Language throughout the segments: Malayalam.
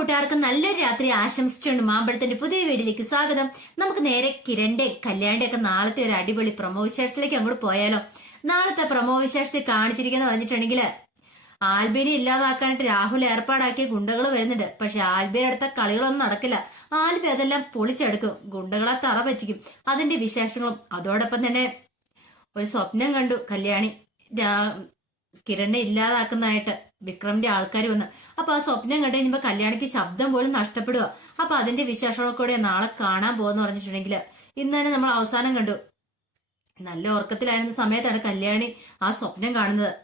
കൂട്ടുകാർക്ക് നല്ലൊരു രാത്രി ആശംസിച്ചുകൊണ്ട് മാമ്പഴത്തിന്റെ പുതിയ വീഡിയോയിലേക്ക് സ്വാഗതം. നമുക്ക് നേരെ കിരണ്ടെ കല്യാണിന്റെ ഒക്കെ നാളത്തെ ഒരു അടിപൊളി പ്രമോ വിശേഷത്തിലേക്ക് അങ്ങോട്ട് പോയാലോ. നാളത്തെ പ്രമോ വിശേഷത്തിൽ കാണിച്ചിരിക്കുന്ന പറഞ്ഞിട്ടുണ്ടെങ്കിൽ ആൽബേനെ ഇല്ലാതാക്കാനായിട്ട് രാഹുൽ ഏർപ്പാടാക്കിയ ഗുണ്ടകൾ വരുന്നുണ്ട്. പക്ഷെ ആൽബേനെ അടുത്ത കളികളൊന്നും നടക്കില്ല. ആൽബി അതെല്ലാം പൊളിച്ചെടുക്കും. ഗുണ്ടകളെ തറ പറ്റിക്കും. അതിന്റെ വിശേഷങ്ങളും അതോടൊപ്പം തന്നെ ഒരു സ്വപ്നം കണ്ടു കല്യാണി. കിരണിനെ ഇല്ലാതാക്കുന്നതായിട്ട്. വിക്രമിന്റെ ആൾക്കാർ വന്ന് അപ്പൊ ആ സ്വപ്നം കണ്ടു കഴിഞ്ഞപ്പോ കല്യാണിക്ക് ശബ്ദം പോലും നഷ്ടപ്പെടുക അപ്പൊ അതിന്റെ വിശേഷങ്ങളൊക്കെ നാളെ കാണാൻ പോകുന്ന പറഞ്ഞിട്ടുണ്ടെങ്കിൽ ഇന്ന് തന്നെ നമ്മൾ അവസാനം കണ്ടു. നല്ല ഉറക്കത്തിലായിരുന്ന സമയത്താണ് കല്യാണി ആ സ്വപ്നം കാണുന്നത്.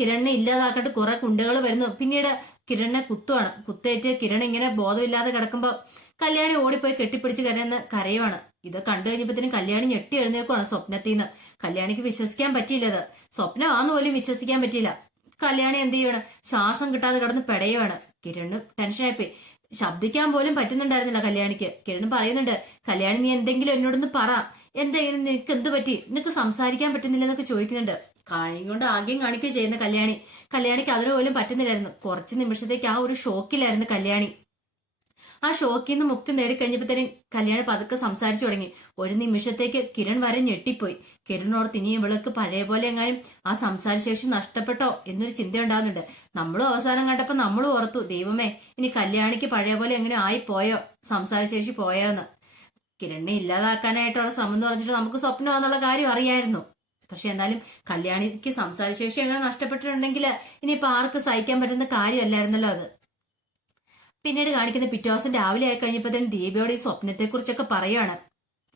കിരണിനെ ഇല്ലാതാക്കിയിട്ട് കുറെ കുണ്ടുകൾ വരുന്നു. പിന്നീട് കിരണിനെ കുത്തുവാണ്. കുത്തേറ്റ് കിരൺ ഇങ്ങനെ ബോധമില്ലാതെ കിടക്കുമ്പോൾ കല്യാണി ഓടിപ്പോയി കെട്ടിപ്പിടിച്ച് കരയെന്ന് കരയുവാണ്. ഇത് കണ്ടു കഴിഞ്ഞപ്പോഴത്തേനും കല്യാണി ഞെട്ടി എഴുന്നേക്കുവാണ് സ്വപ്നത്തിൽ നിന്ന്. കല്യാണിക്ക് വിശ്വസിക്കാൻ പറ്റിയില്ലത് സ്വപ്നം സ്വപ്നമാന്ന് പോലും വിശ്വസിക്കാൻ പറ്റിയില്ല. കല്യാണി എന്ത് ചെയ്യണം? ശ്വാസം കിട്ടാതെ കിടന്ന് പെടയുവാണ്. കിരണ് ടെൻഷനായിപ്പോയി ശബ്ദിക്കാൻ പോലും പറ്റുന്നുണ്ടായിരുന്നില്ല കല്യാണിക്ക്. കിരണ് പറയുന്നുണ്ട് കല്യാണി നീ എന്തെങ്കിലും എന്നോടൊന്ന് പറ. എന്തെങ്കിലും നിനക്ക് എന്ത് പറ്റി? നിനക്ക് സംസാരിക്കാൻ പറ്റുന്നില്ല എന്നൊക്കെ ചോദിക്കുന്നുണ്ട് കൊണ്ട് ആകെയും കാണിക്കുകയും ചെയ്യുന്ന കല്യാണി. കല്യാണിക്ക് അതിന് പോലും പറ്റുന്നില്ലായിരുന്നു. കുറച്ച് നിമിഷത്തേക്ക് ആ ഒരു ഷോക്കിലായിരുന്നു കല്യാണി. ആ ഷോക്കിൽ നിന്ന് മുക്തി നേടിക്കഴിഞ്ഞപ്പോഴത്തേനും കല്യാണ പതുക്കെ സംസാരിച്ചു തുടങ്ങി. ഒരു നിമിഷത്തേക്ക് കിരൺ വരെ ഞെട്ടിപ്പോയി. കിരണോർത്ത് ഇനി ഇവൾക്ക് പഴയ പോലെ എങ്ങാനും ആ സംസാരശേഷി നഷ്ടപ്പെട്ടോ എന്നൊരു ചിന്ത ഉണ്ടാകുന്നുണ്ട് നമ്മളും അവസാനം കണ്ടപ്പോ നമ്മളും ഓർത്തു ദൈവമേ ഇനി കല്യാണിക്ക് പഴയ പോലെ എങ്ങനെ ആയി പോയോ സംസാരശേഷി പോയോന്ന് കിരണിനെ ഇല്ലാതാക്കാനായിട്ടുള്ള ശ്രമം എന്ന് പറഞ്ഞിട്ട് നമുക്ക് സ്വപ്നം സ്വപ്നമാണെന്നുള്ള കാര്യം അറിയായിരുന്നു. പക്ഷെ എന്നാലും കല്യാണിക്ക് സംസാരശേഷി എങ്ങനെ നഷ്ടപ്പെട്ടിട്ടുണ്ടെങ്കിൽ ഇനിയിപ്പോ ആർക്ക് സഹിക്കാൻ പറ്റുന്ന കാര്യമല്ലായിരുന്നല്ലോ അത്. പിന്നീട് കാണിക്കുന്ന പിറ്റേ ദിവസം രാവിലെ ആയി കഴിഞ്ഞപ്പോഴത്തേനും ദീപയോട് ഈ സ്വപ്നത്തെക്കുറിച്ചൊക്കെ പറയുകയാണ്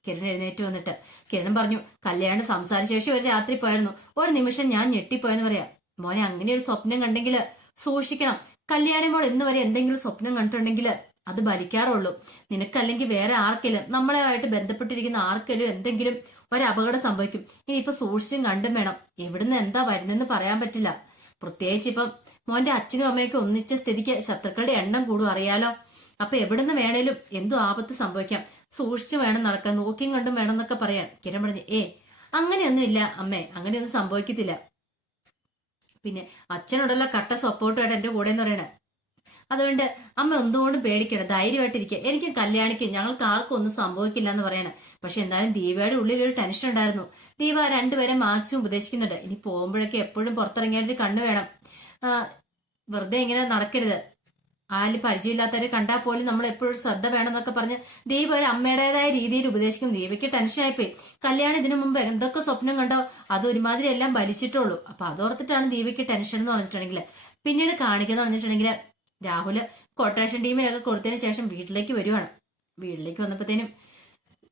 കിരൺ എഴുന്നേറ്റ് വന്നിട്ട്. കിരൺ പറഞ്ഞു കല്യാണം സംസാരിച്ച സംസാരശേഷി ഒരു രാത്രി പോയിരുന്നു ഒരു നിമിഷം ഞാൻ ഞെട്ടിപ്പോയെന്ന് പറയാ. മോനെ അങ്ങനെ ഒരു സ്വപ്നം കണ്ടെങ്കിൽ സൂക്ഷിക്കണം. കല്യാണം മോൾ ഇന്ന് വരെ എന്തെങ്കിലും സ്വപ്നം കണ്ടിട്ടുണ്ടെങ്കിൽ അത് ഭരിക്കാറുള്ളൂ. നിനക്കല്ലെങ്കിൽ വേറെ ആർക്കെങ്കിലും നമ്മളെയായിട്ട് ബന്ധപ്പെട്ടിരിക്കുന്ന ആർക്കെങ്കിലും എന്തെങ്കിലും ഒരു അപകടം സംഭവിക്കും. ഇനിയിപ്പോ സൂക്ഷിച്ചും കണ്ടും വേണം. എവിടുന്ന് എന്താ വരുന്നെന്ന് പറയാൻ പറ്റില്ല. പ്രത്യേകിച്ച് ഇപ്പം മോന്റെ അച്ഛനും അമ്മയൊക്കെ ഒന്നിച്ച സ്ഥിതിക്ക് ശത്രുക്കളുടെ എണ്ണം കൂടും അറിയാലോ? അപ്പൊ എവിടുന്ന് വേണേലും എന്തു ആപത്ത് സംഭവിക്കാം. സൂക്ഷിച്ചു വേണം നടക്കാൻ നോക്കിയും കണ്ടും വേണം എന്നൊക്കെ പറയാൻ. കിരൺ പറഞ്ഞു ഏ അങ്ങനെയൊന്നും ഇല്ല അമ്മേ അങ്ങനെയൊന്നും സംഭവിക്കത്തില്ല. പിന്നെ അച്ഛനോടുള്ള കട്ട സപ്പോർട്ടുമായിട്ട് എന്റെ കൂടെ എന്ന് പറയണേ. അതുകൊണ്ട് അമ്മ എന്തുകൊണ്ടും പേടിക്കണം ധൈര്യമായിട്ടിരിക്കുക എനിക്ക് കല്യാണിക്ക് ഞങ്ങൾക്ക് ആർക്കും ഒന്നും സംഭവിക്കില്ല എന്ന് പറയണേ. പക്ഷെ എന്തായാലും ദീപയുടെ ഉള്ളിൽ ഒരു ടെൻഷൻ ഉണ്ടായിരുന്നു. ദീപ രണ്ടുപേരെ മാക്സിമം ഉപദേശിക്കുന്നുണ്ട്. ഇനി പോകുമ്പോഴൊക്കെ എപ്പോഴും പുറത്തിറങ്ങിയാൽ കണ്ണു വേണം. വെറുതെ ഇങ്ങനെ നടക്കരുത്. ആൽ പരിചയമില്ലാത്തവരെ കണ്ടാൽ പോലും നമ്മൾ എപ്പോഴും ശ്രദ്ധ വേണമെന്നൊക്കെ പറഞ്ഞ് ദീപ ഒരു അമ്മയുടേതായ രീതിയിൽ ഉപദേശിക്കും ദീപയ്ക്ക് ടെൻഷനായിപ്പോയി കല്യാണം ഇതിനു മുമ്പ് എന്തൊക്കെ സ്വപ്നം കണ്ടോ അത് ഒരുമാതിരി എല്ലാം വലിച്ചിട്ടുള്ളൂ അപ്പൊ അതോർത്തിട്ടാണ് ദീപയ്ക്ക് ടെൻഷൻ എന്ന് പറഞ്ഞിട്ടുണ്ടെങ്കിൽ പിന്നീട് കാണിക്കുന്ന പറഞ്ഞിട്ടുണ്ടെങ്കിൽ രാഹുൽ കൊട്ടേഷൻ ടീമിനൊക്കെ കൊടുത്തതിന് ശേഷം വീട്ടിലേക്ക് വരുവാണ്. വീട്ടിലേക്ക് വന്നപ്പോഴത്തേനും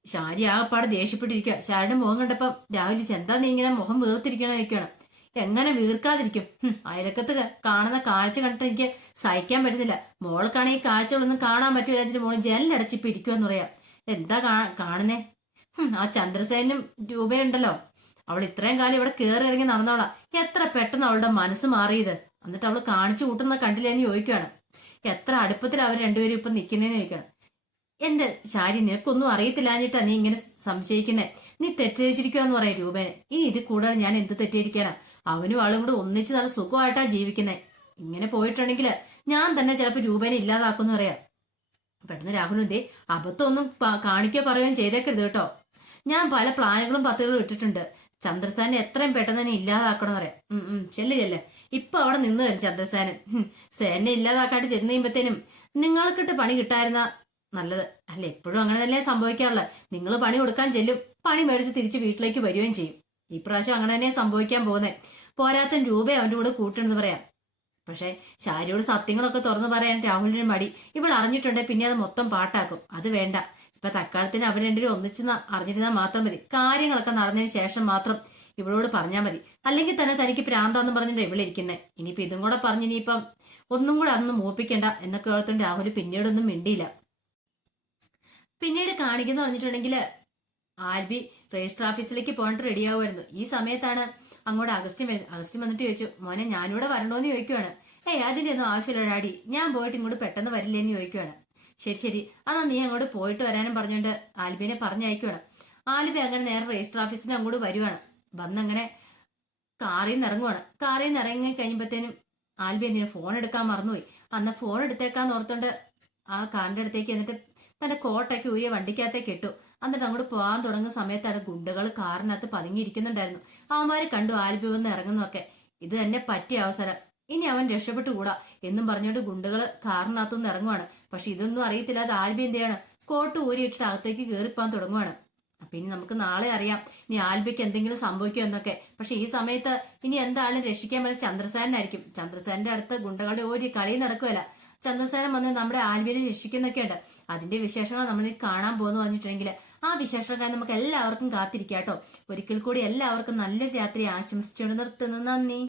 ഷാരി ആകെപ്പാട് ദേഷ്യപ്പെട്ടിരിക്കുക ഷാരിയുടെ മുഖം കണ്ടപ്പോൾ രാഹുൽ എന്താ നീ ഇങ്ങനെ മുഖം വീർത്തിരിക്കണ ചോദിക്കുകയാണ് എങ്ങനെ വീർക്കാതിരിക്കും? അയലക്കത്ത് കാണുന്ന കാഴ്ച കണ്ടിട്ട് എനിക്ക് സഹിക്കാൻ പറ്റുന്നില്ല. മോൾക്കാണെങ്കിൽ ഈ കാഴ്ചകളൊന്നും കാണാൻ പറ്റില്ല വെച്ചിട്ട് മോൾ ജനലടച്ചിപ്പോ ഇരിക്കുമെന്ന് പറയാം എന്താ കാണുന്നേ ആ ചന്ദ്രസേനും രൂപയുണ്ടല്ലോ. അവൾ ഇത്രയും കാലം ഇവിടെ കയറി ഇറങ്ങി നടന്നോളാം എത്ര പെട്ടെന്ന് അവളുടെ മനസ്സ് മാറിയത്. എന്നിട്ട് അവൾ കാണിച്ചു കൂട്ടുന്ന കണ്ടില്ലെന്ന് ചോദിക്കുകയാണ് എത്ര അടുപ്പത്തിൽ അവർ രണ്ടുപേരും ഇപ്പൊ നിൽക്കുന്നതെന്ന് ചോദിക്കുകയാണ് എന്റെ ശാരി നിനക്കൊന്നും അറിയത്തില്ലാഞ്ഞിട്ടാ നീ ഇങ്ങനെ സംശയിക്കുന്നേ. നീ തെറ്റിദ്ധരിച്ചിരിക്കുവാന്ന് പറയാം രൂപേനെ. ഇനി ഇത് കൂടാതെ ഞാൻ എന്ത് തെറ്റിയിരിക്കാനാ അവനും ആളും കൂടെ ഒന്നിച്ച് നല്ല സുഖമായിട്ടാ ജീവിക്കുന്നേ. ഇങ്ങനെ പോയിട്ടുണ്ടെങ്കിൽ ഞാൻ തന്നെ ചിലപ്പോൾ രൂപേനെ ഇല്ലാതാക്കുമെന്ന് പറയാം. പെട്ടെന്ന് രാഹുൽ എന്തേ അബദ്ധമൊന്നും പ- കാണിക്കോ പറയുകയും ചെയ്തേക്കരുത് കേട്ടോ. ഞാൻ പല പ്ലാനുകളും പദ്ധതികളും ഇട്ടിട്ടുണ്ട്. ചന്ദ്രസാനെ എത്രയും പെട്ടെന്ന് തന്നെ ഇല്ലാതാക്കണം എന്ന് പറയാം. ചെല്ല് ചെല്ല്. ഇപ്പൊ അവിടെ നിന്ന് വരും ചന്ദ്രസേനൻ സേനെ ഇല്ലാതാക്കാണ്ട് ചെന്ന് കഴിയുമ്പത്തേനും നിങ്ങൾക്കിട്ട് പണി കിട്ടായിരുന്ന നല്ലത്. അല്ല എപ്പോഴും അങ്ങനെ തന്നെ സംഭവിക്കാറുള്ളത്. നിങ്ങൾ പണി കൊടുക്കാൻ ചെല്ലും പണി മേടിച്ച് തിരിച്ച് വീട്ടിലേക്ക് വരികയും ചെയ്യും. ഈ പ്രാവശ്യം അങ്ങനെ തന്നെ സംഭവിക്കാൻ പോകുന്നേ. പോരാത്തൻ രൂപ അവന്റെ കൂടെ കൂട്ടണെന്ന് പറയാം. പക്ഷേ ശാരിയോട് സത്യങ്ങളൊക്കെ തുറന്നു പറയാൻ രാഹുലിന് മടി. ഇവൾ അറിഞ്ഞിട്ടുണ്ടെ പിന്നെ അത് മൊത്തം പാട്ടാക്കും. അത് വേണ്ട. ഇപ്പൊ തക്കാലത്തിന് അവർ രണ്ടുപേരും ഒന്നിച്ച് അറിഞ്ഞിരുന്നാൽ മാത്രം മതി. കാര്യങ്ങളൊക്കെ നടന്നതിന് ശേഷം മാത്രം ഇവളോട് പറഞ്ഞാൽ മതി. അല്ലെങ്കിൽ തന്നെ തനിക്ക് പ്രാന്താന്ന് പറഞ്ഞിട്ട് ഇവളിരിക്കുന്നേ ഇനിയിപ്പോ ഇതും കൂടെ പറഞ്ഞ് ഒന്നും കൂടെ അതൊന്നും മൂപ്പിക്കണ്ട എന്നൊക്കെ ഓർത്തുകൊണ്ട് രാഹുൽ പിന്നീടൊന്നും മിണ്ടിയില്ല. പിന്നീട് കാണിക്കുന്ന പറഞ്ഞിട്ടുണ്ടെങ്കിൽ ആൽബി രജിസ്റ്റർ ഓഫീസിലേക്ക് പോയിട്ട് റെഡിയാവുമായിരുന്നു ഈ സമയത്താണ് അങ്ങോട്ട് അഗസ്റ്റിൻ വരുന്നത് അഗസ്റ്റിൻ വന്നിട്ട് ചോദിച്ചു മോനെ ഞാനിവിടെ വരണോന്ന് ചോദിക്കുവാണ്. ഏയ് അതിന്റെ ഒന്നും ആവശ്യമില്ല ഡാഡി. ഞാൻ പോയിട്ട് ഇങ്ങോട്ട് പെട്ടെന്ന് വരില്ലേന്ന് ചോദിക്കുവാണ്. ശരി ശരി. അതാ നീ അങ്ങോട്ട് പോയിട്ട് വരാനും പറഞ്ഞുകൊണ്ട് ആൽബിനെ പറഞ്ഞയക്കുവാണ്. ആൽബി അങ്ങനെ നേരെ രജിസ്റ്റർ ഓഫീസിന് അങ്ങോട്ട് വരുവാണ്. വന്നങ്ങനെ കാറിൽ നിന്ന് ഇറങ്ങുവാണ്. കാറിൽ നിന്ന് ഇറങ്ങി കഴിയുമ്പോഴത്തേനും ആൽബി എന്തിനു ഫോൺ എടുക്കാൻ മറന്നുപോയി? അന്ന് ഫോൺ എടുത്തേക്കാന്ന് ഓർത്തോണ്ട് ആ കാറിന്റെ അടുത്തേക്ക് എന്നിട്ട് തന്റെ കോട്ടയ്ക്ക് ഊരിയ വണ്ടിക്കകത്തേക്ക് ഇട്ടു. എന്നിട്ട് അങ്ങോട്ട് പോകാൻ തുടങ്ങുന്ന സമയത്താണ് ഗുണ്ടകൾ കാറിനകത്ത് പതുങ്ങിയിരിക്കുന്നുണ്ടായിരുന്നു. അവന്മാര് കണ്ടു ആൽബി വന്ന് ഇറങ്ങുന്നൊക്കെ ഇത് തന്നെ പറ്റിയ അവസരം. ഇനി അവൻ രക്ഷപ്പെട്ടുകൂടാ എന്നും പറഞ്ഞുകൊണ്ട് ഗുണ്ടകൾ കാറിനകത്തുനിന്ന് ഇറങ്ങുവാണ്. പക്ഷെ ഇതൊന്നും അറിയത്തില്ലാതെ ആൽബി എന്ത് ചെയ്യാണ്? കോട്ട് ഊരിയിട്ടിട്ട് അകത്തേക്ക് കയറിപ്പാൻ തുടങ്ങുവാണ്. അപ്പൊ ഇനി നമുക്ക് നാളെ അറിയാം. ഇനി ആൽബിക്ക് എന്തെങ്കിലും സംഭവിക്കും എന്നൊക്കെ. പക്ഷെ ഈ സമയത്ത് ഇനി എന്തായാലും രക്ഷിക്കാൻ പറ്റുന്ന ചന്ദ്രസേനായിരിക്കും ചന്ദ്രസേനന്റെ അടുത്ത് ഗുണ്ടകളുടെ ഒരു കളി നടക്കുമല്ല ചന്ദ്രസേനൻ വന്ന് നമ്മുടെ ആൽവിനെ രക്ഷിക്കുന്നൊക്കെ ഉണ്ട് അതിന്റെ വിശേഷങ്ങൾ നമ്മൾ കാണാൻ പോകുന്നു പറഞ്ഞിട്ടുണ്ടെങ്കിൽ ആ വിശേഷങ്ങൾ നമുക്ക് എല്ലാവർക്കും കാത്തിരിക്കാം കേട്ടോ. ഒരിക്കൽ കൂടി എല്ലാവർക്കും നല്ലൊരു രാത്രി ആശംസിച്ചുകൊണ്ട് നിർത്തുന്നു. നന്ദി.